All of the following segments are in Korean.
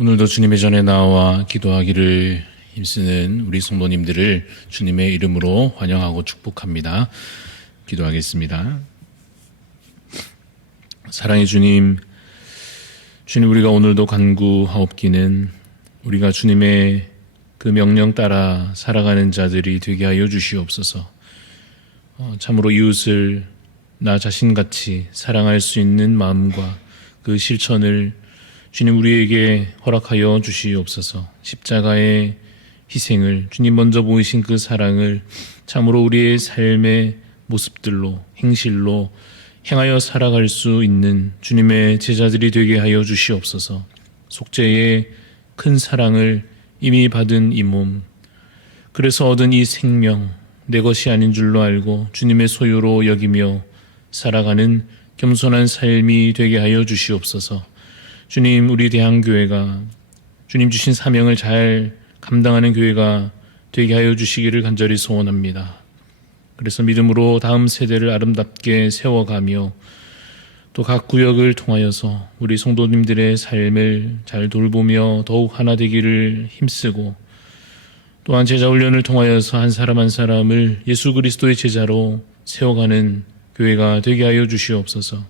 오늘도 주님의 전에 나와 기도하기를 힘쓰는 우리 성도님들을 주님의 이름으로 환영하고 축복합니다. 기도하겠습니다. 사랑의 주님, 우리가 오늘도 간구하옵기는 우리가 주님의 그 명령 따라 살아가는 자들이 되게 하여 주시옵소서. 참으로 이웃을 나 자신같이 사랑할 수 있는 마음과 그 실천을 주님 우리에게 허락하여 주시옵소서. 십자가의 희생을, 주님 먼저 보이신 그 사랑을 참으로 우리의 삶의 모습들로, 행실로 행하여 살아갈 수 있는 주님의 제자들이 되게 하여 주시옵소서. 속죄의 큰 사랑을 이미 받은 이 몸, 그래서 얻은 이 생명, 내 것이 아닌 줄로 알고 주님의 소유로 여기며 살아가는 겸손한 삶이 되게 하여 주시옵소서. 주님, 우리 대한교회가 주님 주신 사명을 잘 감당하는 교회가 되게 하여 주시기를 간절히 소원합니다. 그래서 믿음으로 다음 세대를 아름답게 세워가며 또 각 구역을 통하여서 우리 성도님들의 삶을 잘 돌보며 더욱 하나 되기를 힘쓰고, 또한 제자 훈련을 통하여서 한 사람 한 사람을 예수 그리스도의 제자로 세워가는 교회가 되게 하여 주시옵소서.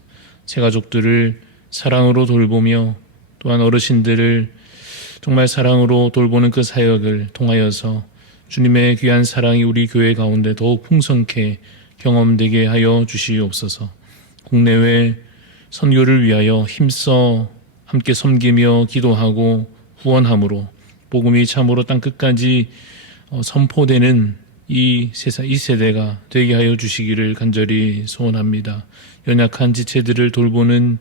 새 가족들을 사랑으로 돌보며 또한 어르신들을 정말 사랑으로 돌보는 그 사역을 통하여서 주님의 귀한 사랑이 우리 교회 가운데 더욱 풍성케 경험되게 하여 주시옵소서. 국내외 선교를 위하여 힘써 함께 섬기며 기도하고 후원함으로 복음이 참으로 땅끝까지 선포되는 이 세대가 되게 하여 주시기를 간절히 소원합니다. 연약한 지체들을 돌보는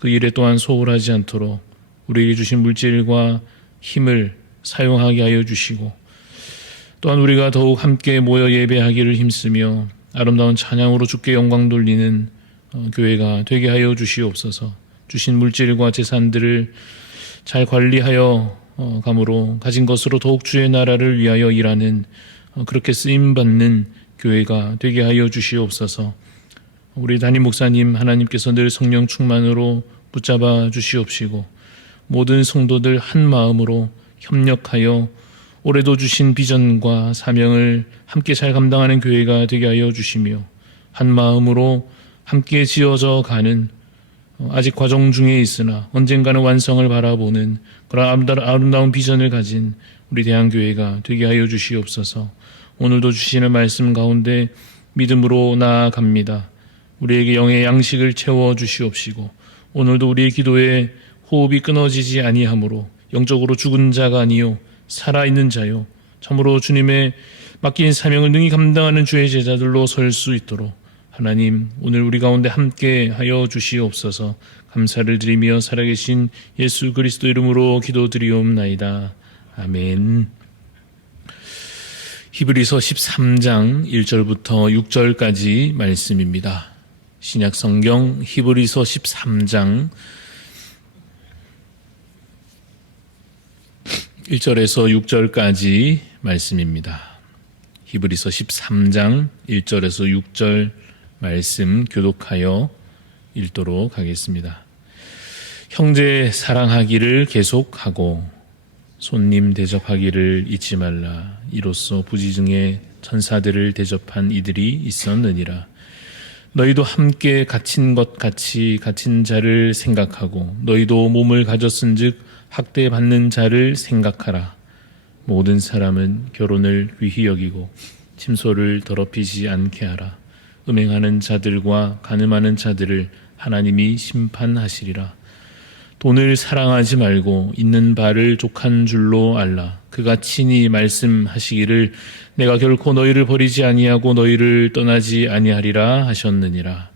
그 일에 또한 소홀하지 않도록 우리에게 주신 물질과 힘을 사용하게 하여 주시고, 또한 우리가 더욱 함께 모여 예배하기를 힘쓰며 아름다운 찬양으로 주께 영광 돌리는 교회가 되게 하여 주시옵소서. 주신 물질과 재산들을 잘 관리하여 감으로 가진 것으로 더욱 주의 나라를 위하여 일하는 그렇게 쓰임받는 교회가 되게 하여 주시옵소서. 우리 담임 목사님 하나님께서 늘 성령 충만으로 붙잡아 주시옵시고 모든 성도들 한 마음으로 협력하여 올해도 주신 비전과 사명을 함께 잘 감당하는 교회가 되게 하여 주시며 한 마음으로 함께 지어져 가는 아직 과정 중에 있으나 언젠가는 완성을 바라보는 그런 아름다운 비전을 가진 우리 대한교회가 되게 하여 주시옵소서. 오늘도 주시는 말씀 가운데 믿음으로 나아갑니다. 우리에게 영의 양식을 채워 주시옵시고 오늘도 우리의 기도에 호흡이 끊어지지 아니하므로 영적으로 죽은 자가 아니요 살아있는 자요 참으로 주님의 맡긴 사명을 능히 감당하는 주의 제자들로 설 수 있도록 하나님 오늘 우리 가운데 함께 하여 주시옵소서. 감사를 드리며 살아계신 예수 그리스도 이름으로 기도드리옵나이다. 아멘. 히브리서 13장 1절부터 6절까지 말씀입니다. 신약성경 히브리서 13장 1절에서 6절까지 말씀입니다. 히브리서 13장 1절에서 6절 말씀 교독하여 읽도록 하겠습니다. 형제 사랑하기를 계속하고 손님 대접하기를 잊지 말라. 이로써 부지중에 천사들을 대접한 이들이 있었느니라. 너희도 함께 갇힌 것 같이 갇힌 자를 생각하고 너희도 몸을 가졌은즉 학대받는 자를 생각하라. 모든 사람은 결혼을 귀히 여기고 침소를 더럽히지 않게 하라. 음행하는 자들과 간음하는 자들을 하나님이 심판하시리라. 돈을 사랑하지 말고 있는 바를 족한 줄로 알라. 그가 친히 말씀하시기를 내가 결코 너희를 버리지 아니하고 너희를 떠나지 아니하리라 하셨느니라.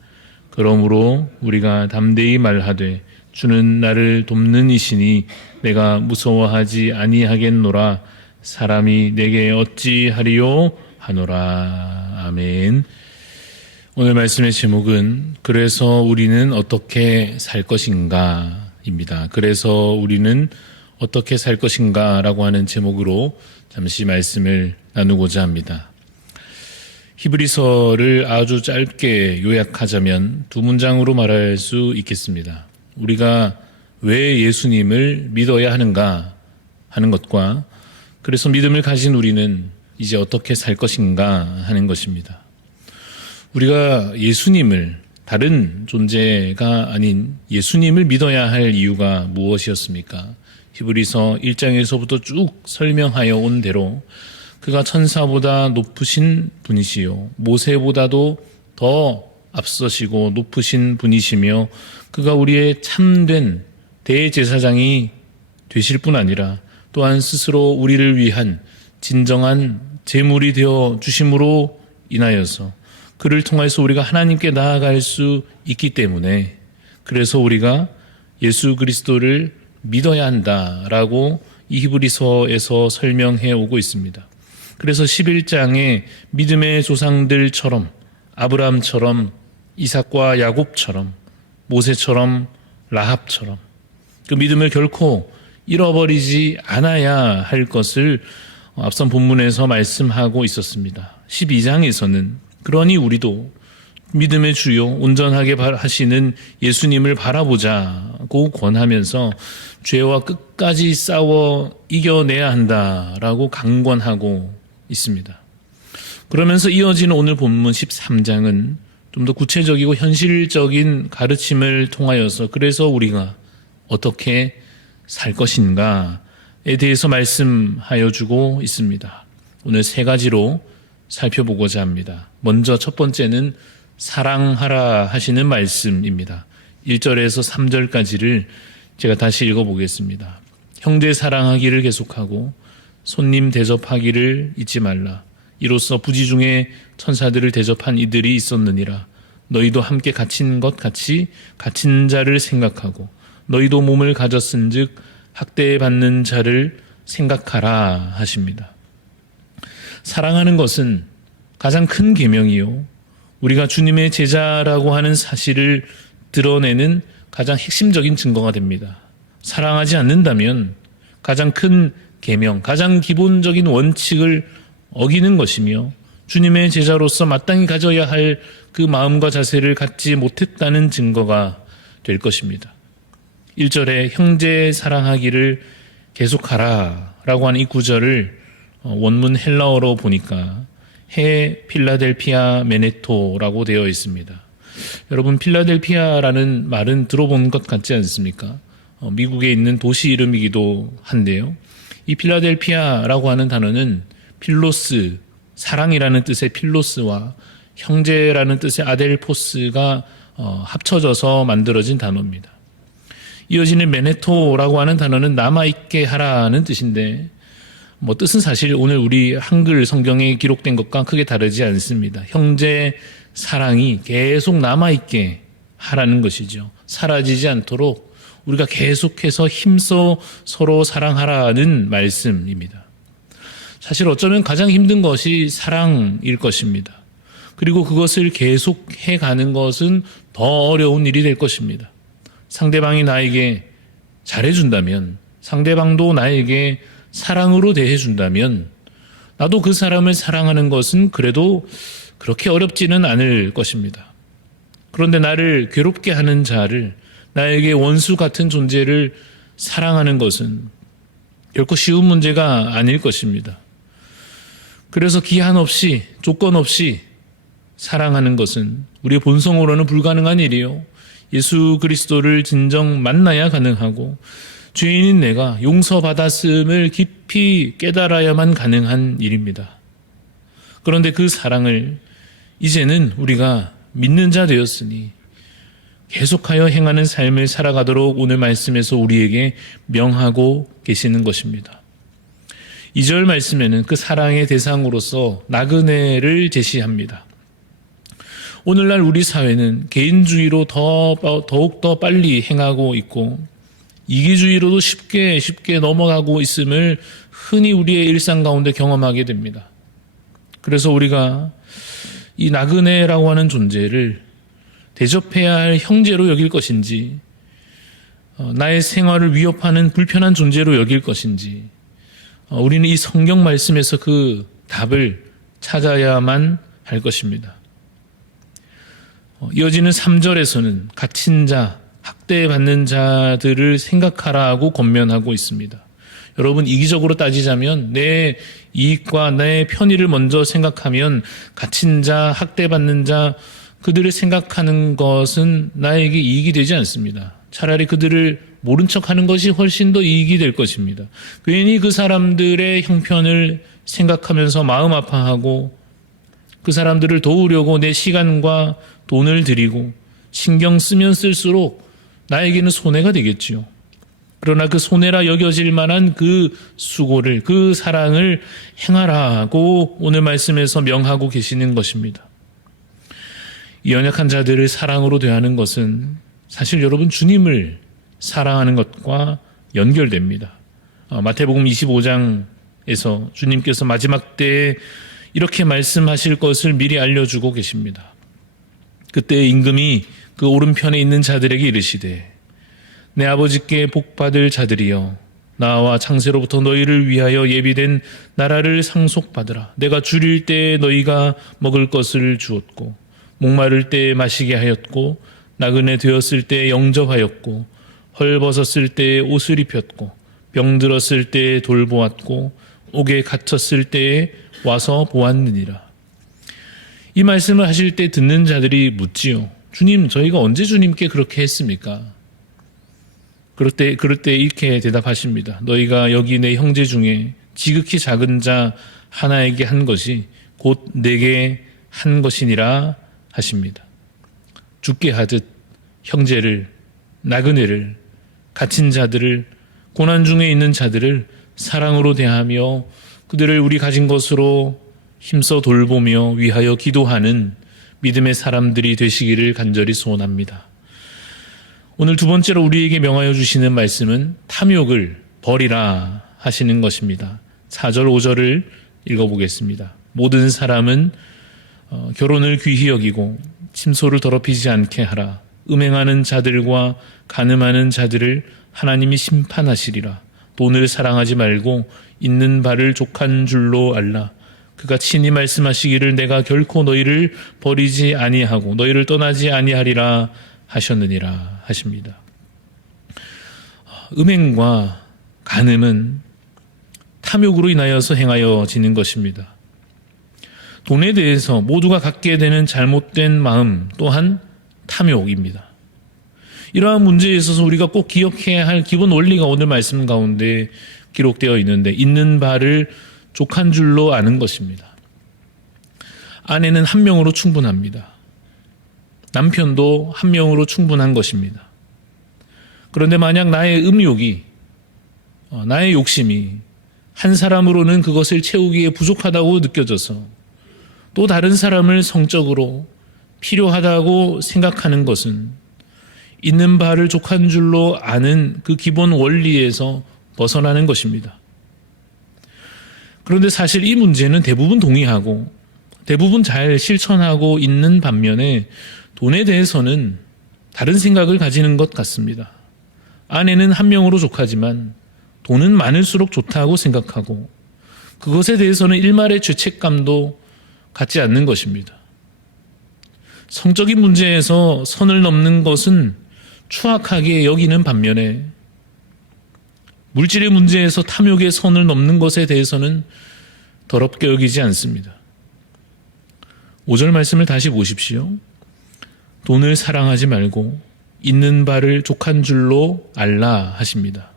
그러므로 우리가 담대히 말하되 주는 나를 돕는 이시니 내가 무서워하지 아니하겠노라. 사람이 내게 어찌하리요 하노라. 아멘. 오늘 말씀의 제목은 그래서 우리는 어떻게 살 것인가 입니다. 그래서 우리는 어떻게 살 것인가 라고 하는 제목으로 잠시 말씀을 나누고자 합니다. 히브리서를 아주 짧게 요약하자면 두 문장으로 말할 수 있겠습니다. 우리가 왜 예수님을 믿어야 하는가 하는 것과 그래서 믿음을 가진 우리는 이제 어떻게 살 것인가 하는 것입니다. 우리가 예수님을 다른 존재가 아닌 예수님을 믿어야 할 이유가 무엇이었습니까? 히브리서 1장에서부터 쭉 설명하여 온 대로 그가 천사보다 높으신 분이시요 모세보다도 더 앞서시고 높으신 분이시며 그가 우리의 참된 대제사장이 되실 뿐 아니라 또한 스스로 우리를 위한 진정한 제물이 되어 주심으로 인하여서 그를 통해서 우리가 하나님께 나아갈 수 있기 때문에 그래서 우리가 예수 그리스도를 믿어야 한다라고 이 히브리서에서 설명해 오고 있습니다. 그래서 11장에 믿음의 조상들처럼 아브라함처럼 이삭과 야곱처럼 모세처럼 라합처럼 그 믿음을 결코 잃어버리지 않아야 할 것을 앞선 본문에서 말씀하고 있었습니다. 12장에서는 그러니 우리도 믿음의 주요 온전하게 하시는 예수님을 바라보자고 권하면서 죄와 끝까지 싸워 이겨내야 한다라고 강권하고 있습니다. 그러면서 이어지는 오늘 본문 13장은 좀 더 구체적이고 현실적인 가르침을 통하여서 그래서 우리가 어떻게 살 것인가에 대해서 말씀하여 주고 있습니다. 오늘 세 가지로 살펴보고자 합니다. 먼저 첫 번째는 사랑하라 하시는 말씀입니다. 1절에서 3절까지를 제가 다시 읽어보겠습니다. 형제 사랑하기를 계속하고 손님 대접하기를 잊지 말라. 이로써 부지 중에 천사들을 대접한 이들이 있었느니라. 너희도 함께 갇힌 것 같이 갇힌 자를 생각하고 너희도 몸을 가졌은즉 학대받는 자를 생각하라 하십니다. 사랑하는 것은 가장 큰 계명이요 우리가 주님의 제자라고 하는 사실을 드러내는 가장 핵심적인 증거가 됩니다. 사랑하지 않는다면 가장 큰 계명, 가장 기본적인 원칙을 어기는 것이며 주님의 제자로서 마땅히 가져야 할 그 마음과 자세를 갖지 못했다는 증거가 될 것입니다. 1절에 형제 사랑하기를 계속하라 라고 하는 이 구절을 원문 헬라어로 보니까 해 필라델피아 메네토라고 되어 있습니다. 여러분 필라델피아라는 말은 들어본 것 같지 않습니까? 미국에 있는 도시 이름이기도 한데요. 이 필라델피아라고 하는 단어는 필로스, 사랑이라는 뜻의 필로스와 형제라는 뜻의 아델포스가 합쳐져서 만들어진 단어입니다. 이어지는 메네토라고 하는 단어는 남아있게 하라는 뜻인데 뜻은 사실 오늘 우리 한글 성경에 기록된 것과 크게 다르지 않습니다. 형제 사랑이 계속 남아있게 하라는 것이죠. 사라지지 않도록 우리가 계속해서 힘써 서로 사랑하라는 말씀입니다. 사실 어쩌면 가장 힘든 것이 사랑일 것입니다. 그리고 그것을 계속해 가는 것은 더 어려운 일이 될 것입니다. 상대방이 나에게 잘해준다면, 상대방도 나에게 사랑으로 대해준다면, 나도 그 사람을 사랑하는 것은 그래도 그렇게 어렵지는 않을 것입니다. 그런데 나를 괴롭게 하는 자를, 나에게 원수 같은 존재를 사랑하는 것은 결코 쉬운 문제가 아닐 것입니다. 그래서 기한 없이, 조건 없이 사랑하는 것은 우리의 본성으로는 불가능한 일이요. 예수 그리스도를 진정 만나야 가능하고 죄인인 내가 용서받았음을 깊이 깨달아야만 가능한 일입니다. 그런데 그 사랑을 이제는 우리가 믿는 자 되었으니 계속하여 행하는 삶을 살아가도록 오늘 말씀에서 우리에게 명하고 계시는 것입니다. 2절 말씀에는 그 사랑의 대상으로서 나그네를 제시합니다. 오늘날 우리 사회는 개인주의로 더욱더 빨리 행하고 있고 이기주의로도 쉽게 넘어가고 있음을 흔히 우리의 일상 가운데 경험하게 됩니다. 그래서 우리가 이 나그네라고 하는 존재를 대접해야 할 형제로 여길 것인지 나의 생활을 위협하는 불편한 존재로 여길 것인지 우리는 이 성경 말씀에서 그 답을 찾아야만 할 것입니다. 이어지는 3절에서는 갇힌 자, 학대받는 자들을 생각하라고 권면하고 있습니다. 여러분, 이기적으로 따지자면 내 이익과 내 편의를 먼저 생각하면 갇힌 자, 학대받는 자, 그들을 생각하는 것은 나에게 이익이 되지 않습니다. 차라리 그들을 모른 척하는 것이 훨씬 더 이익이 될 것입니다. 괜히 그 사람들의 형편을 생각하면서 마음 아파하고 그 사람들을 도우려고 내 시간과 돈을 들이고 신경 쓰면 쓸수록 나에게는 손해가 되겠지요. 그러나 그 손해라 여겨질 만한 그 수고를, 그 사랑을 행하라고 오늘 말씀에서 명하고 계시는 것입니다. 이 연약한 자들을 사랑으로 대하는 것은 사실 여러분 주님을 사랑하는 것과 연결됩니다. 마태복음 25장에서 주님께서 마지막 때에 이렇게 말씀하실 것을 미리 알려주고 계십니다. 그때 임금이 그 오른편에 있는 자들에게 이르시되 내 아버지께 복받을 자들이여 나와 창세로부터 너희를 위하여 예비된 나라를 상속받으라. 내가 줄일 때에 너희가 먹을 것을 주었고 목마를 때에 마시게 하였고 나그네 되었을 때에 영접하였고 헐벗었을 때에 옷을 입혔고 병들었을 때에 돌보았고 옥에 갇혔을 때에 와서 보았느니라. 이 말씀을 하실 때 듣는 자들이 묻지요. 주님, 저희가 언제 주님께 그렇게 했습니까? 그럴 때 이렇게 대답하십니다. 너희가 여기 내 형제 중에 지극히 작은 자 하나에게 한 것이 곧 내게 한 것이니라 하십니다. 죽게 하듯 형제를, 나그네를, 갇힌 자들을, 고난 중에 있는 자들을 사랑으로 대하며 그들을 우리 가진 것으로 힘써 돌보며 위하여 기도하는 믿음의 사람들이 되시기를 간절히 소원합니다. 오늘 두 번째로 우리에게 명하여 주시는 말씀은 탐욕을 버리라 하시는 것입니다. 4절 5절을 읽어보겠습니다. 모든 사람은 결혼을 귀히 여기고 침소를 더럽히지 않게 하라. 음행하는 자들과 간음하는 자들을 하나님이 심판하시리라. 돈을 사랑하지 말고 있는 바를 족한 줄로 알라. 그가 친히 말씀하시기를 내가 결코 너희를 버리지 아니하고 너희를 떠나지 아니하리라 하셨느니라 하십니다. 음행과 간음은 탐욕으로 인하여서 행하여지는 것입니다. 돈에 대해서 모두가 갖게 되는 잘못된 마음 또한 탐욕입니다. 이러한 문제에 있어서 우리가 꼭 기억해야 할 기본 원리가 오늘 말씀 가운데 기록되어 있는데 있는 바를 족한 줄로 아는 것입니다. 아내는 한 명으로 충분합니다. 남편도 한 명으로 충분한 것입니다. 그런데 만약 나의 음욕이, 나의 욕심이 한 사람으로는 그것을 채우기에 부족하다고 느껴져서 또 다른 사람을 성적으로 필요하다고 생각하는 것은 있는 바를 족한 줄로 아는 그 기본 원리에서 벗어나는 것입니다. 그런데 사실 이 문제는 대부분 동의하고 대부분 잘 실천하고 있는 반면에 돈에 대해서는 다른 생각을 가지는 것 같습니다. 아내는 한 명으로 족하지만 돈은 많을수록 좋다고 생각하고 그것에 대해서는 일말의 죄책감도 갖지 않는 것입니다. 성적인 문제에서 선을 넘는 것은 추악하게 여기는 반면에 물질의 문제에서 탐욕의 선을 넘는 것에 대해서는 더럽게 여기지 않습니다. 5절 말씀을 다시 보십시오. 돈을 사랑하지 말고 있는 바를 족한 줄로 알라 하십니다.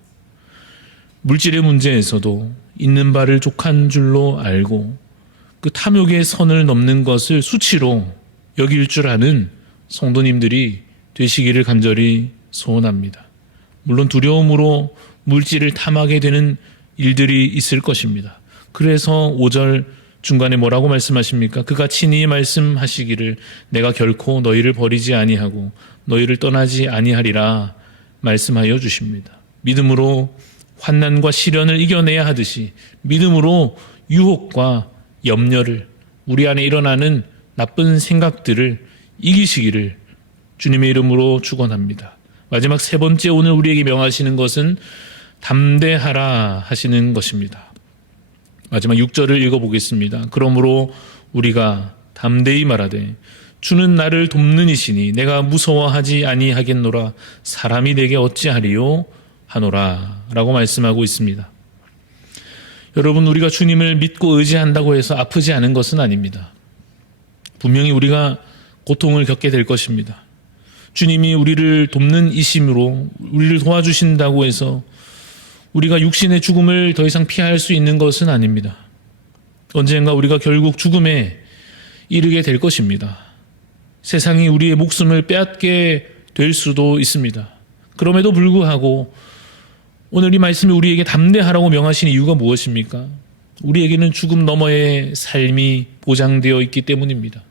물질의 문제에서도 있는 바를 족한 줄로 알고 그 탐욕의 선을 넘는 것을 수치로 여길 줄 아는 성도님들이 되시기를 간절히 소원합니다. 물론 두려움으로 물질을 탐하게 되는 일들이 있을 것입니다. 그래서 5절 중간에 뭐라고 말씀하십니까? 그가 친히 말씀하시기를 내가 결코 너희를 버리지 아니하고 너희를 떠나지 아니하리라 말씀하여 주십니다. 믿음으로 환난과 시련을 이겨내야 하듯이 믿음으로 유혹과 염려를 우리 안에 일어나는 나쁜 생각들을 이기시기를 주님의 이름으로 축원합니다. 마지막 세 번째 오늘 우리에게 명하시는 것은 담대하라 하시는 것입니다. 마지막 6절을 읽어보겠습니다. 그러므로 우리가 담대히 말하되 주는 나를 돕는 이시니 내가 무서워하지 아니하겠노라. 사람이 내게 어찌하리요 하노라 라고 말씀하고 있습니다. 여러분, 우리가 주님을 믿고 의지한다고 해서 아프지 않은 것은 아닙니다. 분명히 우리가 고통을 겪게 될 것입니다. 주님이 우리를 돕는 이심으로 우리를 도와주신다고 해서 우리가 육신의 죽음을 더 이상 피할 수 있는 것은 아닙니다. 언젠가 우리가 결국 죽음에 이르게 될 것입니다. 세상이 우리의 목숨을 빼앗게 될 수도 있습니다. 그럼에도 불구하고 오늘 이 말씀이 우리에게 담대하라고 명하신 이유가 무엇입니까? 우리에게는 죽음 너머의 삶이 보장되어 있기 때문입니다.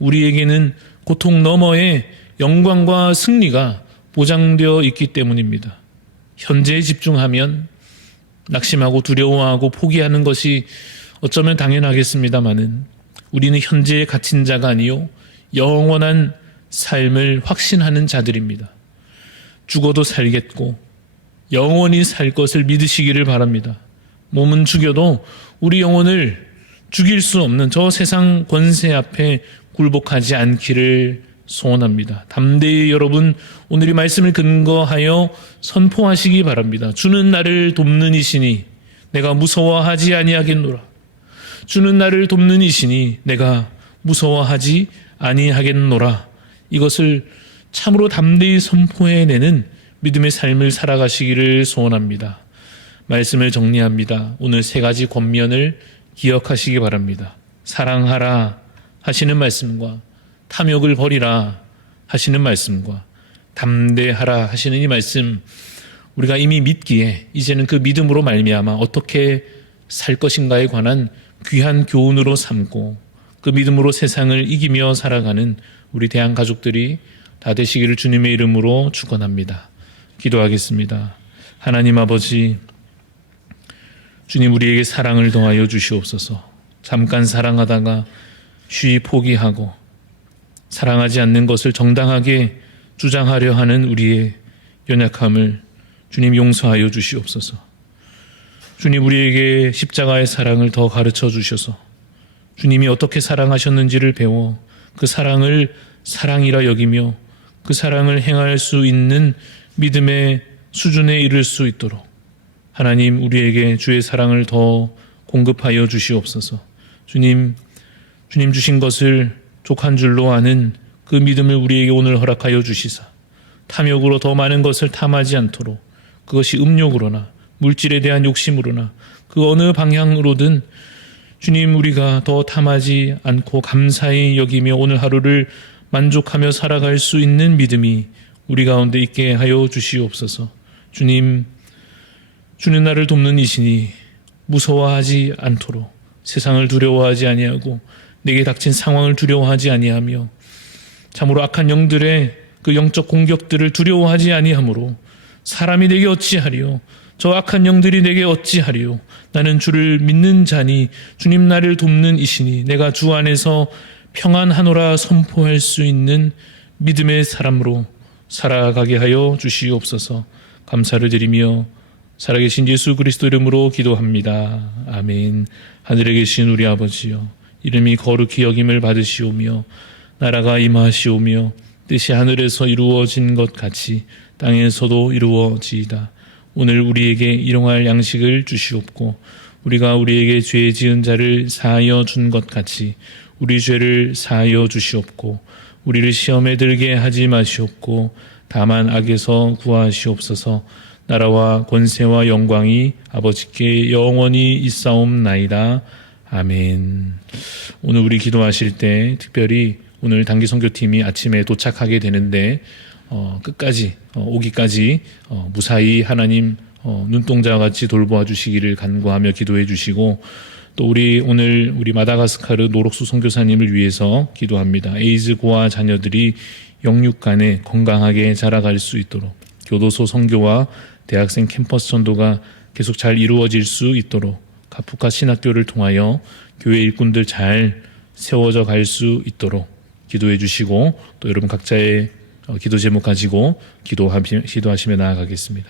우리에게는 고통 너머의 영광과 승리가 보장되어 있기 때문입니다. 현재에 집중하면 낙심하고 두려워하고 포기하는 것이 어쩌면 당연하겠습니다마는 우리는 현재에 갇힌 자가 아니요 영원한 삶을 확신하는 자들입니다. 죽어도 살겠고 영원히 살 것을 믿으시기를 바랍니다. 몸은 죽여도 우리 영혼을 죽일 수 없는 저 세상 권세 앞에 굴복하지 않기를 소원합니다. 담대히 여러분, 오늘 이 말씀을 근거하여 선포하시기 바랍니다. 주는 나를 돕는 이시니 내가 무서워하지 아니하겠노라. 주는 나를 돕는 이시니 내가 무서워하지 아니하겠노라. 이것을 참으로 담대히 선포해내는 믿음의 삶을 살아가시기를 소원합니다. 말씀을 정리합니다. 오늘 세 가지 권면을 기억하시기 바랍니다. 사랑하라 하시는 말씀과 탐욕을 버리라 하시는 말씀과 담대하라 하시는 이 말씀, 우리가 이미 믿기에 이제는 그 믿음으로 말미암아 어떻게 살 것인가에 관한 귀한 교훈으로 삼고 그 믿음으로 세상을 이기며 살아가는 우리 대한 가족들이 다 되시기를 주님의 이름으로 축원합니다. 기도하겠습니다. 하나님 아버지, 주님 우리에게 사랑을 더하여 주시옵소서. 잠깐 사랑하다가 쉬이 포기하고 사랑하지 않는 것을 정당하게 주장하려 하는 우리의 연약함을 주님 용서하여 주시옵소서. 주님 우리에게 십자가의 사랑을 더 가르쳐 주셔서 주님이 어떻게 사랑하셨는지를 배워 그 사랑을 사랑이라 여기며 그 사랑을 행할 수 있는 믿음의 수준에 이를 수 있도록 하나님 우리에게 주의 사랑을 더 공급하여 주시옵소서. 주님 주신 것을 족한 줄로 아는 그 믿음을 우리에게 오늘 허락하여 주시사 탐욕으로 더 많은 것을 탐하지 않도록, 그것이 음욕으로나 물질에 대한 욕심으로나 그 어느 방향으로든 주님 우리가 더 탐하지 않고 감사히 여기며 오늘 하루를 만족하며 살아갈 수 있는 믿음이 우리 가운데 있게 하여 주시옵소서. 주님, 주는 나를 돕는 이시니 무서워하지 않도록 세상을 두려워하지 아니하고 내게 닥친 상황을 두려워하지 아니하며 참으로 악한 영들의 그 영적 공격들을 두려워하지 아니하므로 사람이 내게 어찌하리요, 저 악한 영들이 내게 어찌하리요, 나는 주를 믿는 자니 주님 나를 돕는 이시니 내가 주 안에서 평안하노라 선포할 수 있는 믿음의 사람으로 살아가게 하여 주시옵소서. 감사를 드리며 살아계신 예수 그리스도 이름으로 기도합니다. 아멘. 하늘에 계신 우리 아버지여, 이름이 거룩히 여김을 받으시오며 나라가 임하시오며 뜻이 하늘에서 이루어진 것 같이 땅에서도 이루어지이다. 오늘 우리에게 일용할 양식을 주시옵고 우리가 우리에게 죄 지은 자를 사하여 준 것 같이 우리 죄를 사하여 주시옵고 우리를 시험에 들게 하지 마시옵고 다만 악에서 구하시옵소서. 나라와 권세와 영광이 아버지께 영원히 있사옵나이다. 아멘. 오늘 우리 기도하실 때 특별히 오늘 단기 선교팀이 아침에 도착하게 되는데 끝까지 오기까지 무사히 하나님 눈동자와 같이 돌보아 주시기를 간구하며 기도해 주시고, 또 오늘 우리 마다가스카르 노록수 선교사님을 위해서 기도합니다. 에이즈 고아 자녀들이 영육간에 건강하게 자라갈 수 있도록 교도소 선교와 대학생 캠퍼스 전도가 계속 잘 이루어질 수 있도록 가푸카 신학교를 통하여 교회 일꾼들 잘 세워져 갈 수 있도록 기도해 주시고, 또 여러분 각자의 기도 제목 가지고 기도하시며 나아가겠습니다.